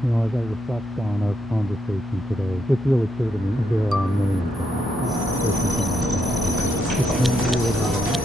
You know, as I reflect on our conversation today, it's really clear to me there are a million things that you can identify. It can be overwhelming.